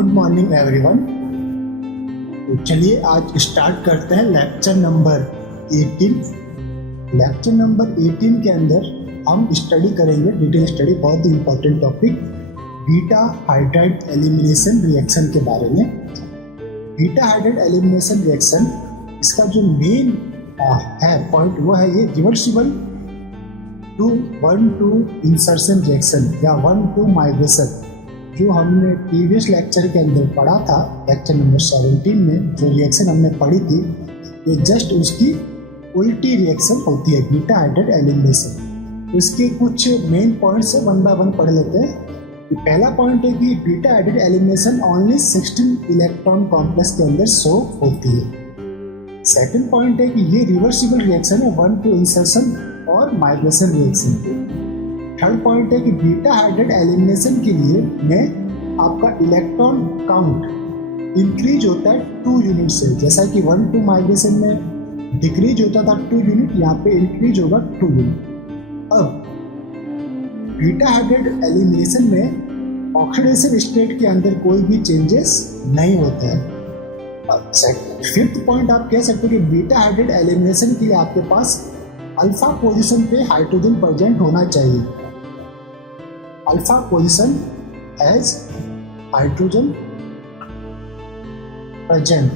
Good morning everyone. तो चलिए आज स्टार्ट करते हैं लेक्चर नंबर 18। लेक्चर नंबर 18 के अंदर हम स्टडी करेंगे, डिटेल स्टडी, बहुत ही important topic, beta hydride elimination reaction के बारे में। बीटा हाइड्राइड एलिमिनेशन रिएक्शन, इसका जो मेन है पॉइंट वो है ये रिवर्सिबल 1-2 इंसर्शन रिएक्शन या 1-2 माइग्रेशन, जो हमने प्रीवियस लेक्चर के अंदर पढ़ा था। लेक्चर नंबर 17 में जो रिएक्शन हमने पढ़ी थी, ये जस्ट उसकी उल्टी रिएक्शन होती है, बीटा हाइड्राइड एलिमिनेशन। उसके कुछ मेन पॉइंट्स है, 1 बाय 1 पढ़ लेते हैं। पहला पॉइंट है कि beta hydride elimination only 16 electron complex के अंदर शो होती है। सेकंड पॉइंट है कि ये रिवर्सिबल रिएक्शन है, 1-2 इंसर्शन और माइग्रेशन रिएक्शन। थर्ड पॉइंट है कि बीटा हाइड्राइड एलिमिनेशन के लिए में आपका इलेक्ट्रॉन काउंट इंक्रीज होता है 2 यूनिट से, जैसा कि 1-2 माइग्रेशन में डिक्रीज होता था 2 यूनिट, यहाँ पे इंक्रीज होगा 2 यूनिट। अब बीटा हाइड्राइड एलिमिनेशन में ऑक्सीडेशन स्टेट के अंदर कोई भी चेंजेस नहीं होता है। फिफ्थ पॉइंट आप कह सकते हो कि बीटा हाइड्राइड एलिमिनेशन के लिए आपके पास अल्फा पोजीशन पे हाइड्रोजन प्रेजेंट होना चाहिए। Alpha position as hydrogen present,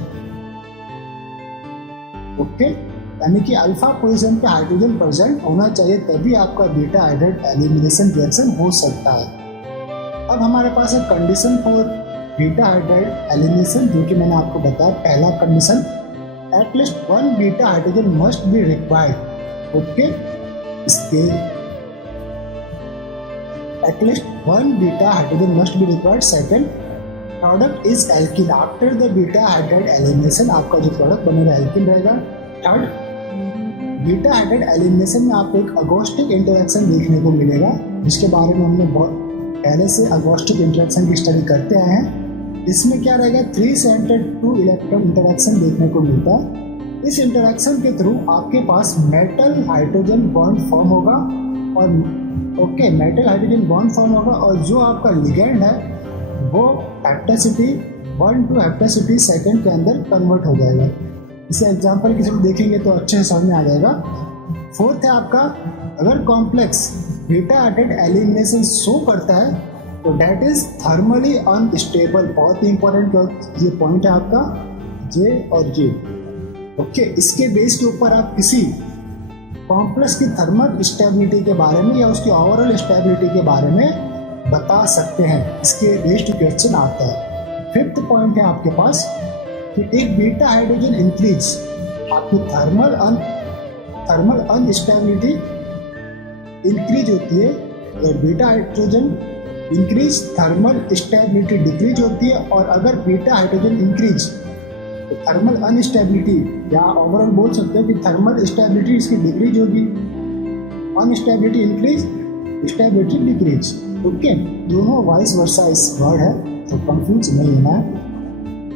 okay, यानी कि अल्फा पोजीशन पे हाइड्रोजन प्रेजेंट होना चाहिए, तभी आपका बीटा हाइड्राइड एलिमिनेशन रिएक्शन हो सकता है। अब हमारे पास है condition for beta hydride elimination, जो कि मैंने आपको बताया। पहला condition, at least 1 beta hydrogen must be required, okay, इसके at least 1 beta hydrogen must be required. Second, product is alkene after the beta hydride elimination, आपका जो प्रोडक्ट बनेगा एल्किन रहेगा। थर्ड, बीटा हाइड्राइड एलिमिनेशन में आपको एक अगोस्टिक इंटरेक्शन देखने को मिलेगा, जिसके बारे में हमने बहुत पहले से अगोस्टिक इंटरेक्शन की स्टडी करते आए हैं। इसमें क्या रहेगा, 3 सेंटर्ड 2 इलेक्ट्रॉन इंटरेक्शन देखने को मिलता है। इस इंटरेक्शन के थ्रू आपके पास मेटल हाइड्रोजन बॉन्ड फॉर्म होगा और okay, metal hydrogen bond form होगा, और जो आपका लिगेंड है वो हेप्टासिटी 1 to हेप्टासिटी सेकंड के अंदर कन्वर्ट हो जाएगा। इसे एग्जांपल के थ्रू देखेंगे तो अच्छे से समझ में आ जाएगा। फोर्थ है आपका, अगर complex beta hydride elimination show करता है तो डेट इज थर्मली अनस्टेबल। बहुत ही इंपॉर्टेंट ये पॉइंट है आपका, जे और जे, ओके। इसके बेस के ऊपर आप किसी कॉम्प्लेक्स की थर्मल स्टेबिलिटी के बारे में या उसकी ओवरऑल स्टेबिलिटी के बारे में बता सकते हैं। इसके बेस्ड क्वेश्चन आता है। फिफ्थ पॉइंट है आपके पास कि एक बीटा हाइड्रोजन इंक्रीज आपकी थर्मल अनस्टेबिलिटी इंक्रीज होती है, और beta hydrogen increase thermal stability decrease होती है। और अगर बीटा हाइड्रोजन इंक्रीज तो थर्मल अनस्टेबिलिटी, या ओवरऑल बोल सकते हो कि थर्मल स्टेबिलिटी इसकी डिक्रीज होगी, unstability increase, stability decrease, okay. दोनों वाइस वर्सा इस वर्ड है, तो कंफ्यूज नहीं होना है।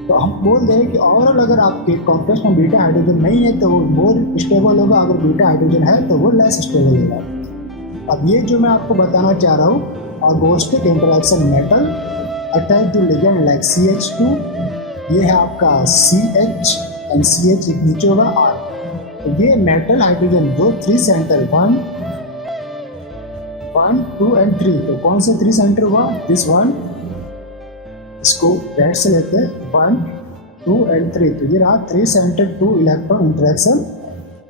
तो हम बोल दें कि ओवरऑल अगर आपके कॉम्प्लेक्स में बीटा हाइड्रोजन नहीं है तो वो मोर स्टेबल होगा, अगर बीटा हाइड्रोजन है तो वो लेस स्टेबल होगा। अब ये जो मैं आपको बताना चाह रहा हूँ, agostic interaction metal attach to ligand like CH2, ये है आपका CH एंड CH एक नीचे होगा R। तो ये मेटल हाइड्रोजन जो 3 सेंटर 1, 2 एंड 3, तो कौन से 3 सेंटर हुआ, दिस वन, इसको रेड से लेते हैं 1, 2 एंड 3, तो ये रहा 3 centre 2 electron interaction.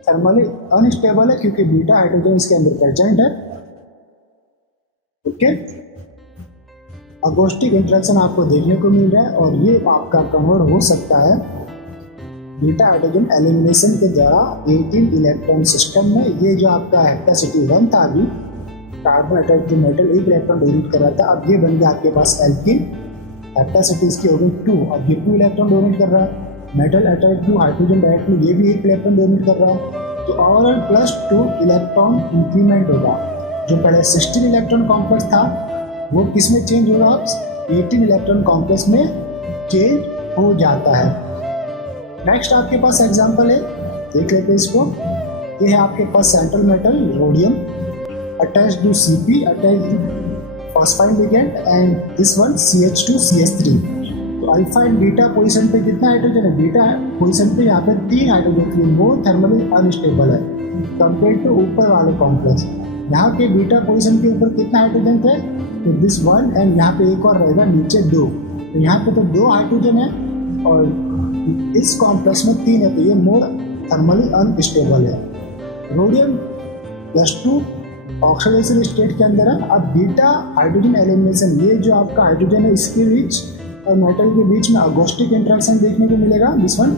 Thermally unstable है क्योंकि बीटा हाइड्रोजन इसके अंदर प्रेजेंट है, ओके। अगोस्टिक इंटरेक्शन आपको देखने को मिल रहा है, और ये आपका कन्वर्ट हो सकता है बीटा हाइड्रोजन एलिमिनेशन के द्वारा 18 इलेक्ट्रॉन सिस्टम में। ये जो आपका हेप्टासिटी 1 था, अभी carbon attach to metal 1 electron donate कर रहा था, अब ये बन गया आपके पास एल्किन, हेप्टासिटी इसकी हो गई 2, अब ये 2 इलेक्ट्रॉन डोनेट कर रहा है। Metal attach to hydrogen direct में ये भी 1 इलेक्ट्रॉन डोनेट कर रहा है, तो ओवरऑल +2 इलेक्ट्रॉन इंक्रीमेंट होगा। जो पहले 16 इलेक्ट्रॉन कॉम्प्लेक्स था वो किस में चेंज होगा, 18 इलेक्ट्रॉन कॉम्प्लेक्स में चेंज हो जाता है। नेक्स्ट आपके पास एग्जांपल है, देख लेते हैं इसको। ये है आपके पास central metal rhodium attached to Cp, attached phosphine ligand, and this one CH2CH3. Alpha and beta position पे कितना हाइड्रोजन है, बीटा पोजीशन पे यहाँ पे 3 हाइड्रोजन थे, मोर थर्मली अनस्टेबल है कंपेयर टू ऊपर वाले कॉम्प्लेक्स। यहाँ के बीटा पोजीशन के ऊपर कितना हाइड्रोजन थे, तो दिस 1 एंड यहाँ पे एक और रहेगा नीचे 2, तो यहाँ पे तो 2 हाइड्रोजन है और इस कॉम्प्लेक्स में 3 है, तो ये मोर थर्मली अनस्टेबल है। रोडियम +2 ऑक्सीडेशन स्टेट के अंदर है। अब बीटा हाइड्रोजन एलिमिनेशन, ये जो आपका हाइड्रोजन है इसके बीच और मेटल के बीच में अगोस्टिक इंटरेक्शन देखने को मिलेगा, दिस वन।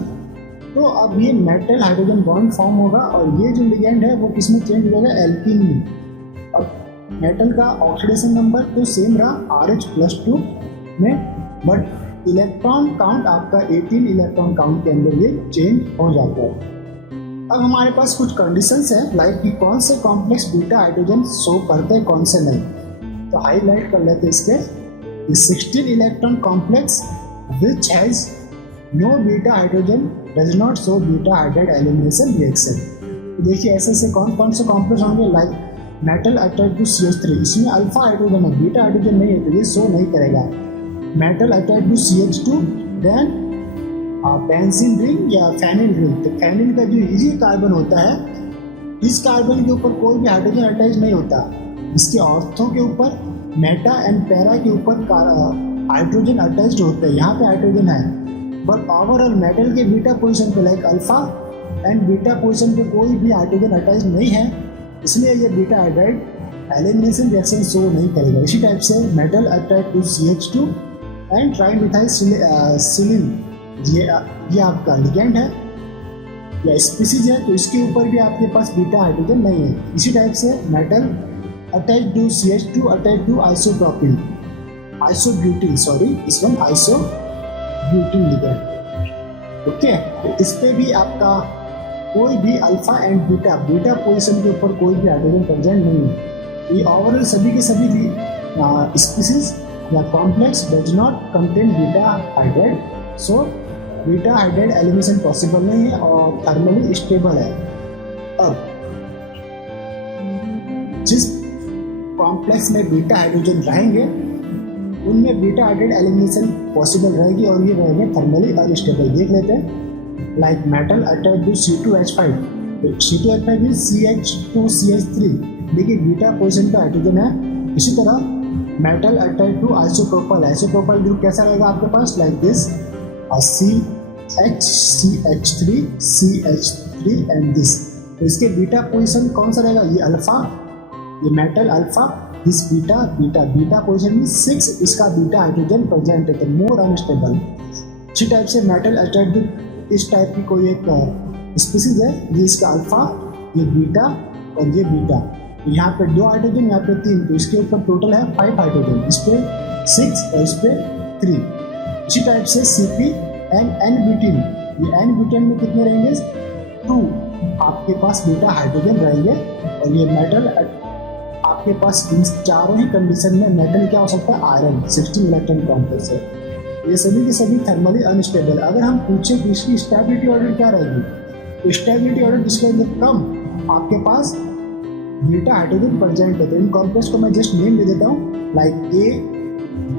तो अब ये मेटल हाइड्रोजन बॉन्ड फॉर्म होगा और ये जो लिगेंड है वो किस में चेंज हो जाएगा, एल्कीन में। अब मेटल का ऑक्सीडेशन नंबर तो सेम रहा RH+2 में, बट इलेक्ट्रॉन काउंट आपका 18 इलेक्ट्रॉन काउंट के अंदर ये चेंज हो जाता है। अब हमारे पास कुछ कंडीशंस है, लाइक कि कौन से कॉम्प्लेक्स बीटा हाइड्रोजन शो करते हैं, कौन से नहीं, तो हाईलाइट कर लेते हैं इसके। 16 electron complex which has no beta hydrogen does not show beta hydride elimination reaction. तो देखिए ऐसे ऐसे कौन कौन से कॉम्प्लेक्स होंगे, like metal attached to CH3, इसमें अल्फा हाइड्रोजन है, बीटा हाइड्रोजन नहीं है, तो ये शो नहीं करेगा। Metal attached to CH2, then benzene ring या फेनिल रिंग, तो फेनिल का जो इजी कार्बन होता है, इस कार्बन के ऊपर कोई भी हाइड्रोजन अटैच नहीं होता, इसके ऑर्थो के ऊपर, मेटा एंड पैरा के ऊपर हाइड्रोजन अटैच्ड होते हैं, यहाँ पे हाइड्रोजन है, बट ओवरऑल मेटल के बीटा पोजीशन पे like alpha and beta position पे कोई भी हाइड्रोजन अटैच नहीं है, इसलिए ये beta hydride elimination reaction show नहीं करेगा। इसी टाइप से metal attach to CH2 and trimethyl silane, ये आपका लिगेंड है या स्पीसीज है, तो इसके ऊपर भी आपके पास बीटा हाइड्रोजन नहीं है। इसी टाइप से metal attach to CH2 attach to isobutene इस वन आइसोब्यूटीन लिगेंड। ओके, तो इस पे भी आपका कोई भी अल्फा एंड बीटा पोजीशन के ऊपर कोई भी हाइड्रोजन प्रेजेंट नहीं है। ये ओवरऑल सभी के सभी स्पीसीज या complex does not contain beta hydride, so beta hydride elimination possible नहीं है और थर्मली स्टेबल है। अब जिस कॉम्प्लेक्स में बीटा हाइड्रोजन रहेंगे उनमें बीटा हाइड्राइड एलिमिनेशन पॉसिबल रहेगी और ये रहेंगे थर्मली अनस्टेबल। देख लेते हैं, like metal attach to C2H5, C2H5 is CH2CH3, देखिए बीटा पोजीशन पे हाइड्रोजन है। इसी तरह metal attach to isopropyl group कैसा रहेगा आपके पास, like this CH3 and this, तो इसके बीटा पोजीशन कौन सा रहेगा, ये अल्फा, ये metal alpha, this beta position में 6, इसका बीटा हाइड्रोजन प्रेजेंट है, तो मोर अनस्टेबल। इसी टाइप से मेटल अटैच टू इस टाइप की कोई एक स्पीसीज है, ये इसका अल्फा, ये बीटा और ये बीटा, यहाँ पे 2 हाइड्रोजन, यहाँ पे 3, तो इसके ऊपर टोटल है 5 हाइड्रोजन, इस पे 6 और इस पे 3। इसी टाइप से CP एंड N-ब्यूटीन, ये N-ब्यूटेन में कितने रहेंगे, 2 आपके पास बीटा हाइड्रोजन रहेंगे। और ये मेटल आपके पास इन चारों ही कंडीशन में मेटल क्या हो सकता है, आयरन, 16 इलेक्ट्रॉन कॉम्प्लेक्स है। ये सभी के सभी थर्मली अनस्टेबल। अगर हम पूछे कि इसकी स्टेबिलिटी ऑर्डर क्या रहेगी, तो स्टेबिलिटी ऑर्डर जिसके अंदर कम आपके पास बीटा हाइड्रोजन प्रेजेंट है, तो इन कॉम्प्लेक्स को मैं जस्ट नेम दे देता हूँ, like A,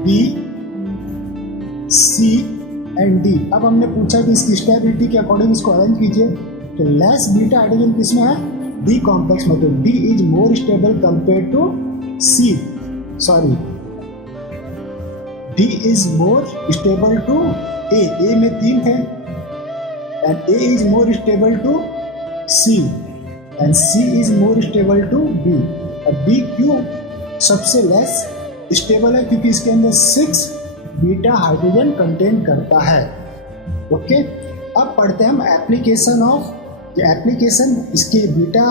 B, C and D। अब हमने पूछा कि इसकी स्टेबिलिटी के अकॉर्डिंग इसको अरेंज कीजिए, तो लेस बीटा हाइड्रोजन किसमें है, D कॉम्प्लेक्स में, तो D is more stable compare to C, sorry D is more stable to A में 3 है, and A is more stable to C and C is more stable to B। अब B क्यों सबसे less stable है, क्योंकि इसके अंदर 6 beta hydrogen contain करता है। ओके, अब पढ़ते हैं हम एप्लीकेशन ऑफ, एप्लीकेशन इसके बीटा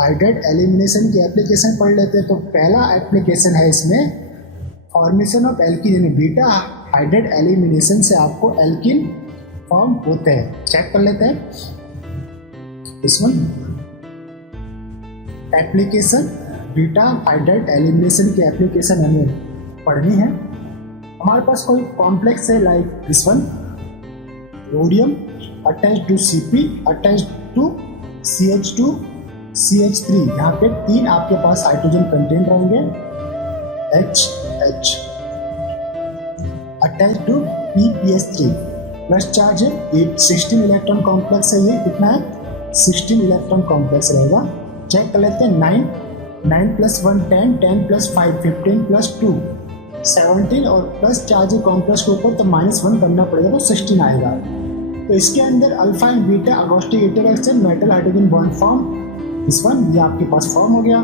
हाइड्राइड एलिमिनेशन की एप्लीकेशन पढ़ लेते हैं। तो पहला एप्लीकेशन है इसमें फॉर्मेशन ऑफ एल्कीन, यानी बीटा हाइड्राइड एलिमिनेशन से आपको एल्कीन फॉर्म होते हैं। चेक कर लेते हैं इसमें एप्लीकेशन, बीटा हाइड्राइड एलिमिनेशन की एप्लीकेशन हमें पढ़नी है। हमारे पास कोई कॉम्प्लेक्स है, like this one, rhodium attach to CP attach to CH2 CH3, यहाँ पे 3 आपके पास हाइड्रोजन कंटेन रहेंगे, H attach to PPS3 plus charge है, 16 इलेक्ट्रॉन कॉम्प्लेक्स है, ये कितना है 16 इलेक्ट्रॉन कॉम्प्लेक्स रहेगा। चेक कर लेते हैं 9 + 1 10, 10 + 5 15 + 2 17 और प्लस चार्ज है कॉम्प्लेक्स के ऊपर तो -1 करना पड़ेगा तो 16 आएगा। तो इसके अंदर alpha and beta agostic interaction metal hydrogen bond form, इस वन ये आपके पास फॉर्म हो गया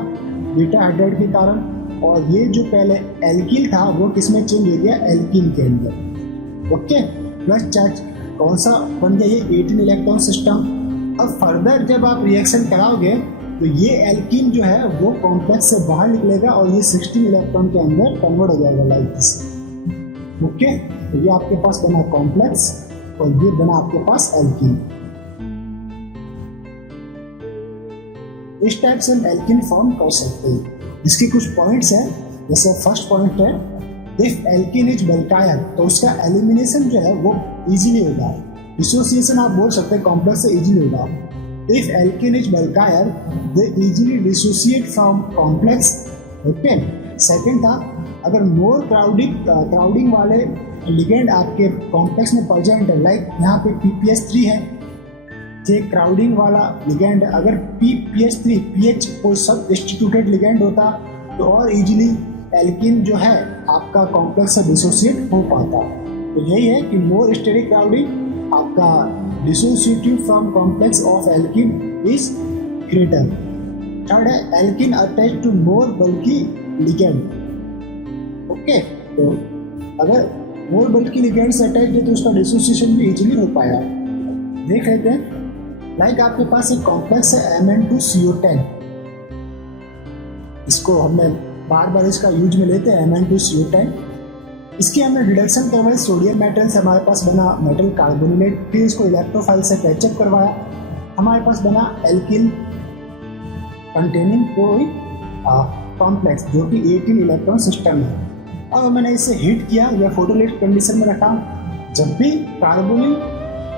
बीटा हाइड्राइड के कारण। और ये जो पहले एल्किल था वो किसमें चेंज हो गया, एल्किन के अंदर। ओके, प्लस चार्ज कौन सा बन गया, ये 18 इलेक्ट्रॉन सिस्टम। अब फर्दर जब आप रिएक्शन कराओगे तो ये एल्किन जो है वो कॉम्प्लेक्स से बाहर निकलेगा और ये 16 इलेक्ट्रॉन के अंदर कन्वर्ट हो जाएगा लाइक दिस। ओके, तो ये आपके पास बना कॉम्प्लेक्स और ये बना आपके पास एल्किन। इस टाइप से हम एल्किन फॉर्म कर सकते हैं। इसके कुछ पॉइंट्स हैं, जैसे फर्स्ट पॉइंट है इफ एल्किन इज बल्कायर तो उसका एलिमिनेशन जो है वो इजीली होगा। डिसोसिएशन आप बोल सकते हैं कॉम्प्लेक्स से इजीली होगा। If alkene is bulkier they easily dissociate from complex. Okay, second था अगर मोर क्राउडिंग वाले लिगेंड आपके कॉम्प्लेक्स में प्रेजेंट है, लाइक यहाँ पे PPS3 है, ये क्राउडिंग वाला लिगेंड। अगर PPS3 पीएच कोई सब्स्टिट्यूटेड लिगेंड होता तो और इजीली एल्किन जो है आपका कॉम्प्लेक्स से डिसोसिएट हो पाता। तो यही है कि मोर स्टेरिक क्राउडिंग आपका dissociative from complex of alkene is greater. Third है alkene attach to more bulky ligand. Okay, तो अगर मोर बल्कि लिगेंड से अटैच है तो उसका डिसोसिएशन भी इजीली हो पाया। देख लेते हैं, लाइक आपके पास एक कॉम्प्लेक्स है Mn2CO10, इसको हमने बार बार इसका यूज में लेते हैं Mn2CO10। इसकी हमने रिडक्शन करवाई सोडियम मेटल से, हमारे पास बना मेटल कार्बोनेट। फिर इसको इलेक्ट्रोफाइल से पैचअप करवाया, हमारे पास बना एल्किन कंटेनिंग कोई कॉम्प्लेक्स जो कि 18 इलेक्ट्रॉन सिस्टम है। अब मैंने इसे हीट किया या फोटोलिटिक कंडीशन में रखा। जब भी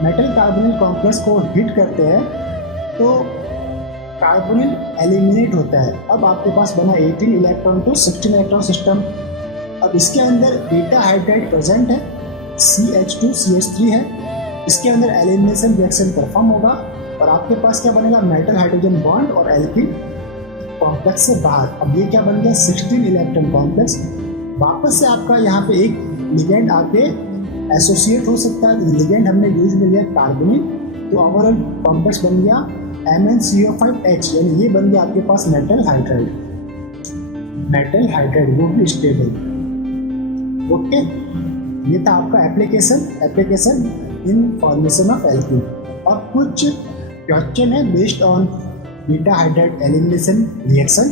मेटल कार्बोनिल कॉम्प्लेक्स को हीट करते हैं तो कार्बोनिल एलिमिनेट होता है। अब आपके पास बना 18 इलेक्ट्रॉन टू 16 इलेक्ट्रॉन सिस्टम। अब इसके अंदर बीटा हाइड्राइड प्रेजेंट है, CH2CH3 है। इसके अंदर एलिमिनेशन रिएक्शन परफॉर्म होगा और आपके पास क्या बनेगा, मेटल हाइड्रोजन बॉन्ड और एल्किन कॉम्प्लेक्स से बाहर। अब ये क्या बन गया, 16 इलेक्ट्रॉन कॉम्प्लेक्स। वापस से आपका यहाँ पे एक लिगेंड आके एसोसिएट हो सकता है। लिगेंड हमने यूज में लिया कार्बोनिल, तो ओवरऑल कॉम्प्लेक्स बन गया MnCO5H, यानी ये बन गया आपके पास मेटल हाइड्राइड वो भी स्टेबल। ओके, ये था आपका application in formation of alkene. अब कुछ क्वेश्चन है based on beta hydride elimination reaction.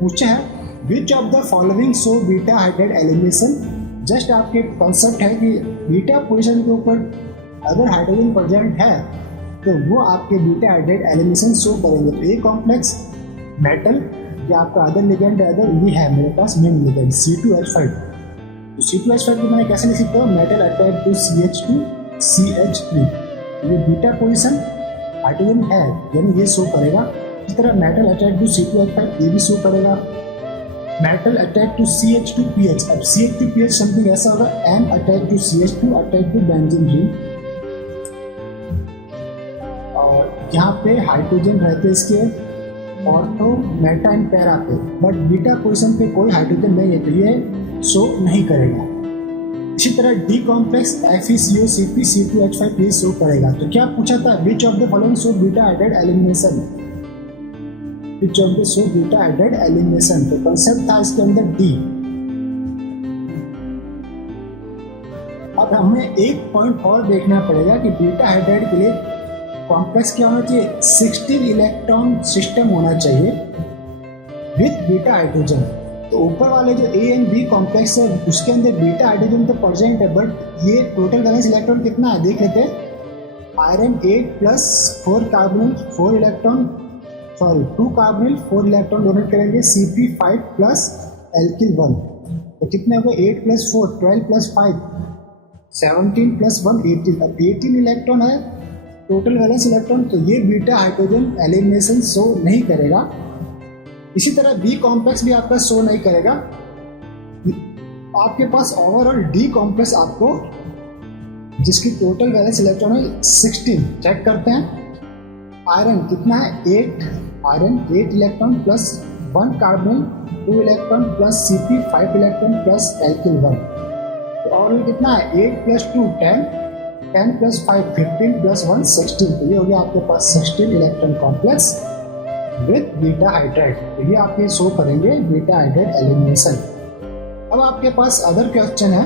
पूछा है which of the following show beta hydride elimination. Just आपके कॉन्सेप्ट है कि बीटा पोजीशन के ऊपर अगर हाइड्रोजन प्रेजेंट है तो वो आपके बीटा हाइड्राइड एलिमिनेशन शो करेंगे। तो ये कॉम्प्लेक्स मेटल या आपका अदर लिगेंड अदर ये है मेरे पास मेन लिगेंड C2H5। तो C2H5 को मैंने कैसे लिख सकता हूँ, मेटल अटैच टू CH2CH3। ये बीटा पोजीशन हाइड्रोजन है यानी ये शो करेगा। इस तरह मेटल अटैच टू C2H5 ये भी शो करेगा। Metal attach to CH2PH। अब CH2PH समथिंग ऐसा होगा, M attach to CH2 attach to benzene ring. और यहाँ पे हाइड्रोजन रहते इसके ऑर्थो मेटा एंड पैरा पे, बट बीटा पोजीशन पे कोई हाइड्रोजन नहीं है तो ये शो नहीं करेगा। इसी तरह D कॉम्प्लेक्स FeCO C2H5 ये शो करेगा। तो क्या पूछा था, विच of the following show beta hydride elimination, which of the show beta hydride elimination. तो कंसेप्ट था इसके अंदर D। अब हमें एक पॉइंट और देखना पड़ेगा कि बीटा हाइड्राइड के लिए कॉम्प्लेक्स क्या होना चाहिए, 16 इलेक्ट्रॉन सिस्टम होना चाहिए विथ बीटा हाइड्रोजन। तो ऊपर वाले जो A एंड B कॉम्प्लेक्स है उसके अंदर बीटा हाइड्रोजन तो प्रेजेंट है, बट ये टोटल वैलेंस इलेक्ट्रॉन कितना है देख लेते हैं। Iron 8 + 4 carbonyl 4 electron 2 carbonyl 4 electron donate करेंगे Cp5 प्लस एल्किल 1। तो कितने हो गए, 8 + 4 12 + 5 17 + 1 18। अब 18 इलेक्ट्रॉन है टोटल वैलेंस इलेक्ट्रॉन, तो ये बीटा हाइड्रोजन एलिमिनेशन शो नहीं करेगा। इसी तरह B कॉम्प्लेक्स भी आपका शो नहीं करेगा। आपके पास ओवरऑल डी कॉम्प्लेक्स आपको जिसकी टोटल वैलेंस इलेक्ट्रॉन है 16 चेक करते हैं। आयरन कितना है 8, iron 8 electron plus 1 carbon 2 electron plus Cp 5 electron plus alkyl 1। तो ओवरऑल कितना है 8 + 2 10, 10 + 5 15 + 1 16। तो ये हो गया आपके पास 16 electron complex with beta hydride. तो ये आप ये शो करेंगे बीटा हाइड्राइड एलिमिनेशन। अब आपके पास अदर क्वेश्चन है,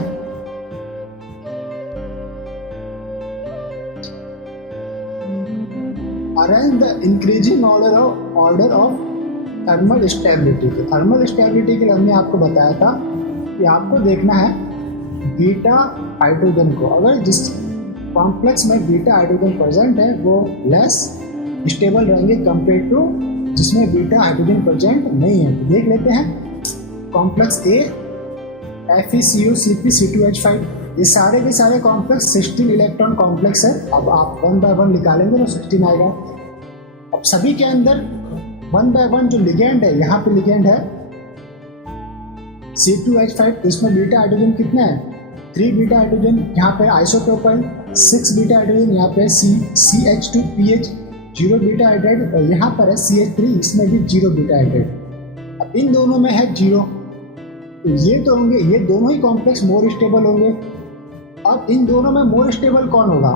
arrange the increasing order of thermal stability. तो थर्मल स्टेबिलिटी के लिए हमने आपको बताया था कि आपको देखना है बीटा हाइड्रोजन को, अगर जिस कॉम्प्लेक्स में बीटा हाइड्रोजन प्रेजेंट है वो लेस स्टेबल रहेंगे कंपेयर टू जिसमें बीटा हाइड्रोजन प्रेजेंट नहीं है। तो देख लेते हैं कॉम्प्लेक्स ए FeCO-Cp-C2H5, ये सारे के सारे कॉम्प्लेक्स 16 इलेक्ट्रॉन कॉम्प्लेक्स है। अब आप 1 बाय 1 निकालेंगे तो 16 आएगा। अब सभी के अंदर 1 बाय 1 जो लिगेंड है, यहाँ पे लिगेंड है C2H5, इसमें बीटा हाइड्रोजन कितना है 3 बीटा हाइड्रोजन, यहाँ पे आइसोप्रोपाइल 6 बीटा हाइड्रोजन, यहाँ पे CH2PH 0 बीटा हाइड्राइड, और यहाँ पर है CH3, इसमें भी 0 बीटा हाइड्राइड। अब इन दोनों में है 0, तो ये तो होंगे, ये दोनों ही कॉम्प्लेक्स मोर स्टेबल होंगे। अब इन दोनों में मोर स्टेबल कौन होगा,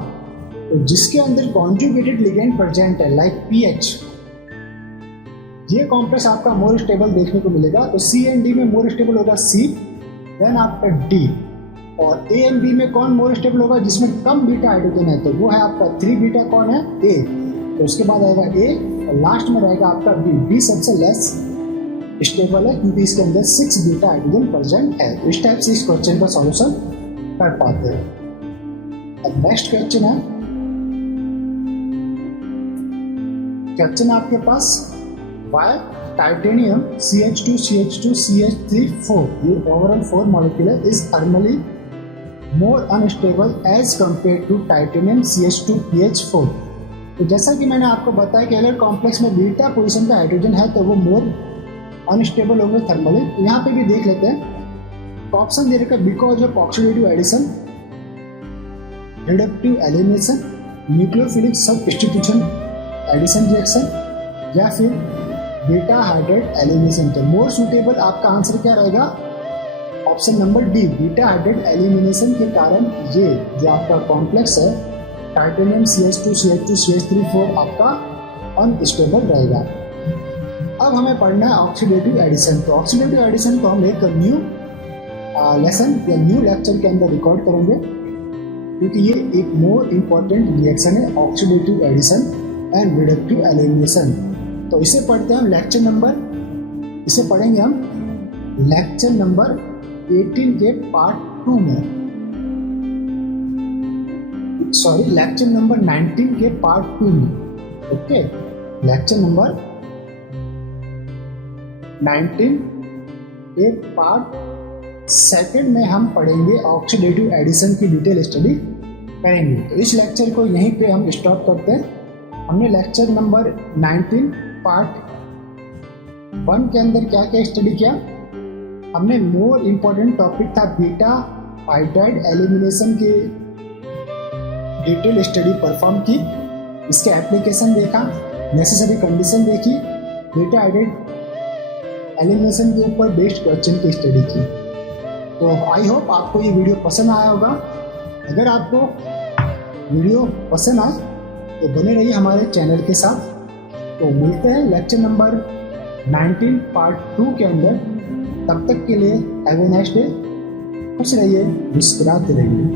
तो जिसके अंदर कॉन्जुगेटेड लिगेंड प्रेजेंट है लाइक पीएच, ये कॉम्प्लेक्स आपका मोर स्टेबल देखने को मिलेगा। तो सी एंड डी में मोर स्टेबल होगा सी, देन आपका डी, और ए एंड बी में कौन मोर स्टेबल होगा जिसमें कम बीटा हाइड्रोजन है, तो वो है आपका 3 बीटा कौन है ए, तो उसके बाद आएगा ए और लास्ट में रहेगा आपका बी। बी सबसे लेस स्टेबल है क्योंकि इसके अंदर 6 बीटा हाइड्रोजन प्रेजेंट है। तो इस टाइप से इस क्वेश्चन का सॉल्यूशन कर पाते हैं। अब नेक्स्ट क्वेश्चन है, क्वेश्चन आपके पास वाई टाइटेनियम CH2CH2CH3 ये ओवरऑल 4 मॉलिक्यूल है, is thermally more unstable as compare to titanium CH2PH4। तो जैसा कि मैंने आपको बताया कि अगर कॉम्प्लेक्स में बीटा पोजीशन का हाइड्रोजन है तो वो मोर अनस्टेबल होंगे थर्मली। यहाँ पे भी देख लेते हैं, ऑप्शन दे रखा because of oxidative addition, reductive elimination, nucleophilic substitution addition reaction, या फिर बीटा हाइड्राइड एलिमिनेशन। तो मोर सुटेबल आपका आंसर क्या रहेगा, option number D, beta hydride elimination के कारण ये जो आपका कॉम्प्लेक्स है टाइटेनियम CH2CH2CH3 आपका अनस्टेबल रहेगा। अब हमें पढ़ना है ऑक्सीडेटिव एडिशन। तो ऑक्सीडेटिव एडिशन को हम एक न्यू लेसन या न्यू लेक्चर के अंदर रिकॉर्ड करेंगे क्योंकि ये एक मोर इम्पॉर्टेंट रिएक्शन है, oxidative addition and reductive elimination. तो इसे पढ़ते हैं हम लेक्चर नंबर, इसे पढ़ेंगे हम लेक्चर नंबर 18 के पार्ट 2 में, सॉरी लेक्चर नंबर 19 के पार्ट 2 में। ओके, लेक्चर नंबर 19 के पार्ट 2 में हम पढ़ेंगे ऑक्सीडेटिव एडिशन की डिटेल स्टडी करेंगे। तो इस लेक्चर को यहीं पे हम स्टॉप करते हैं। हमने लेक्चर नंबर 19 पार्ट 1 के अंदर क्या क्या स्टडी किया, हमने मोर इम्पोर्टेंट टॉपिक था बीटा हाइड्राइड एलिमिनेशन के डिटेल स्टडी परफॉर्म की, इसके एप्लीकेशन देखा, नेसेसरी कंडीशन देखी, बीटा हाइड्राइड एलिमिनेशन के ऊपर बेस्ड क्वेश्चन की स्टडी की। तो आई होप आपको ये वीडियो पसंद आया होगा। अगर आपको वीडियो पसंद आए तो बने रहिए हमारे चैनल के साथ। तो मिलते हैं लेक्चर नंबर 19 पार्ट 2 के अंदर। तब तक के लिए हैव ए नाइस डे, खुश रहिए, मुस्कुराते रहिए।